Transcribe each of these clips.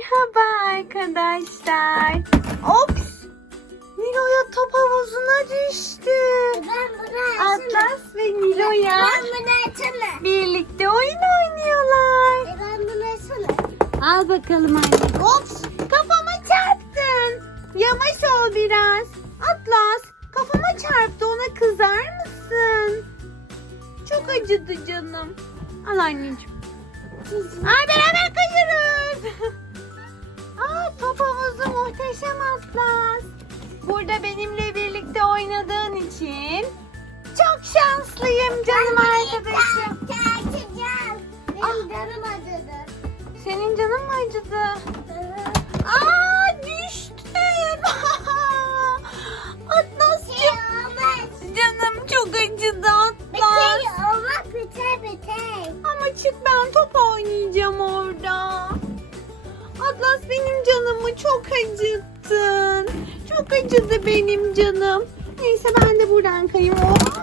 Merhaba arkadaşlar. Ops! Nilo'ya top havuzuna düştü. Ben bunu Atlas ve Nilo'ya birlikte oyun oynuyorlar. E ben bunu açamam. Al bakalım anne. Ops! Kafama çarptın. Yavaş ol biraz. Atlas kafama çarptı ona kızar mısın? Çok acıdı canım. Al anneciğim. Ay beraber kayıyoruz. Aa top havuzu muhteşem Atlas. Burada benimle birlikte oynadığın için çok şanslıyım canım arkadaşım. Açacağım. Ah. Benim canım acıdı. Senin canın mı acıdı? Aa düştüm. Atlas Şey canım çok acıdı çok acıttın. Çok acıdı benim canım. Neyse ben de buradan kayayım. Hop.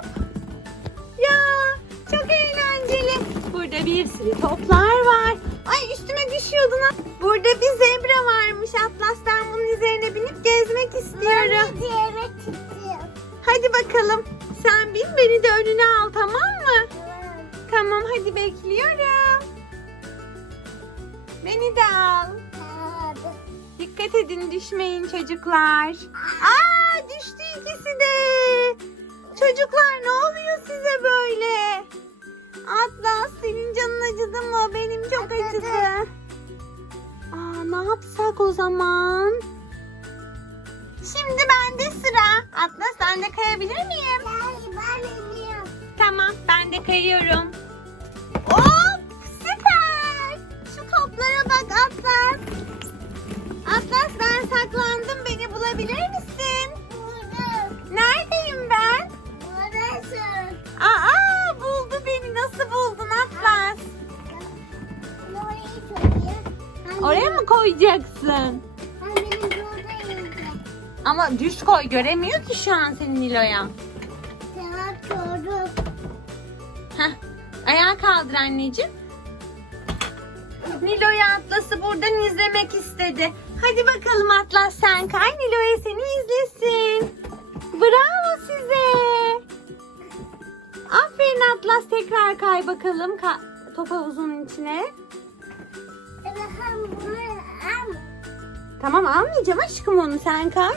Ya çok eğlenceli. Burada bir sürü toplar var. Ay üstüme düşüyordun. ha. Burada bir zebra varmış Atlas. Ben bunun üzerine binip gezmek istiyorum. Ben de yemek istiyorum. Hadi bakalım. Sen bin beni de önüne al tamam mı? Tamam. Tamam hadi bekliyorum. Beni de al. Dikkat edin düşmeyin çocuklar. Aa düştü ikisi de. Çocuklar ne oluyor size böyle? Atlas senin canın acıdı mı? Benim çok Acıdı. Aa ne yapsak o zaman? Şimdi bende sıra. Atlas ben de kayabilir miyim? Gel ben iniyorum. Tamam ben de kayıyorum. Bulabilir misin? Buldum. Neredeyim ben? Buradasın. Aa buldu beni nasıl buldun Atlas? Oraya mı koyacaksın? Ama düz koy göremiyor ki şu an senin Nilo'ya. Tamam gördüm. Heh, ayağa kaldır anneciğim. Nilo'ya Atlas'ı buradan izlemek istedi. Hadi bakalım Atlas sen kay Nilo'ya seni izlesin. Bravo size. Aferin Atlas tekrar kay bakalım Ka- top havuzunun içine. Tamam almayacağım aşkım onu sen kay.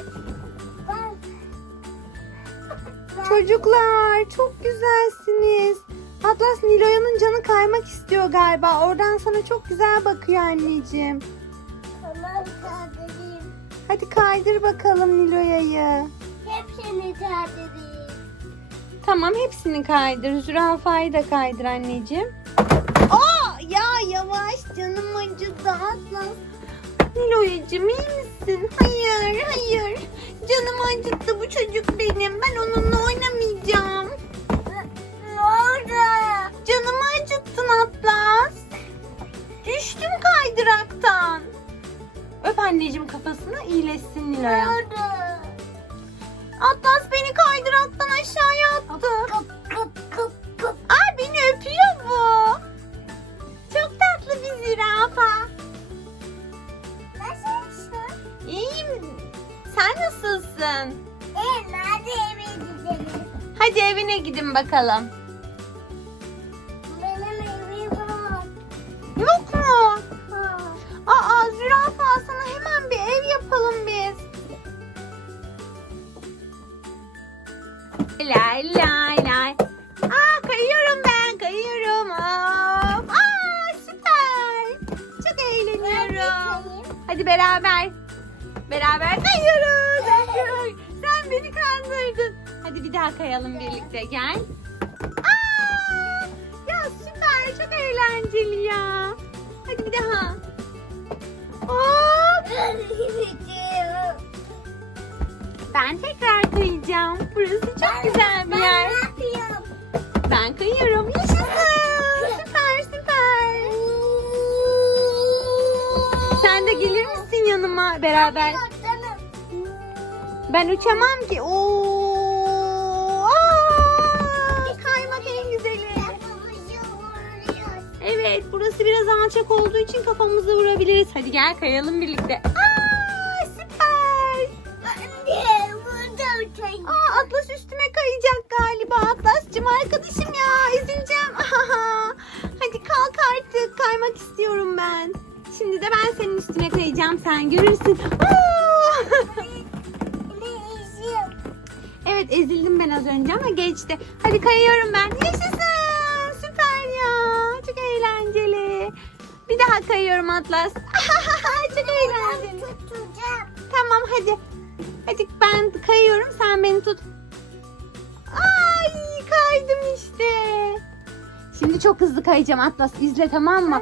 Çocuklar çok güzelsiniz. Atlas Nilo'yanın canı kaymak istiyor galiba. Oradan sana çok güzel bakıyor anneciğim. Tamam kardeşim. Hadi kaydır bakalım Nilo'ya'yı. Hepsini kardeşim. Tamam hepsini kaydır. Zürafayı da kaydır anneciğim. Aa ya yavaş canım acıdı Atlas. Nilo'yacığım iyi misin? Hayır hayır. Canım acıttı bu çocuk benim. Ben onunla oynamayacağım. İyileşsin Nilo'ya. Atlas beni kaydıraktan aşağıya attı. Kıp kıp kıp kıp. Aa beni öpüyor bu. Çok tatlı bir zürafa. Nasılsın? İyiyim. Sen nasılsın? E nerede eve gidelim? Hadi evine gidin bakalım. Beraber. Beraber kayıyoruz. Ay, Sen beni kandırdın. Hadi bir daha kayalım birlikte gel. Aa, ya süper çok eğlenceli ya. Hadi bir daha. Hop. Ben tekrar kayacağım. Burası çok güzel bir yer. Ben kayıyorum. Yanıma beraber? Ben uçamam ki. Oo! Aa! Kaymak en güzeli. Evet burası biraz alçak olduğu için kafamızı vurabiliriz. Hadi gel kayalım birlikte. Aa süper. Aa Atlas üstüme kayacak galiba. Atlas'cığım arkadaşım ya üzüleceğim. Hadi kalk artık kaymak istiyorum ben. Şimdi de ben senin üstüne kayacağım sen görürsün. Evet ezildim ben az önce ama geçti. Hadi kayıyorum ben. Yaşasın süper ya. Çok eğlenceli. Bir daha kayıyorum Atlas. Çok eğlenceli. Tamam hadi. Hadi ben kayıyorum sen beni tut. Ay kaydım işte. Şimdi çok hızlı kayacağım Atlas izle tamam mı?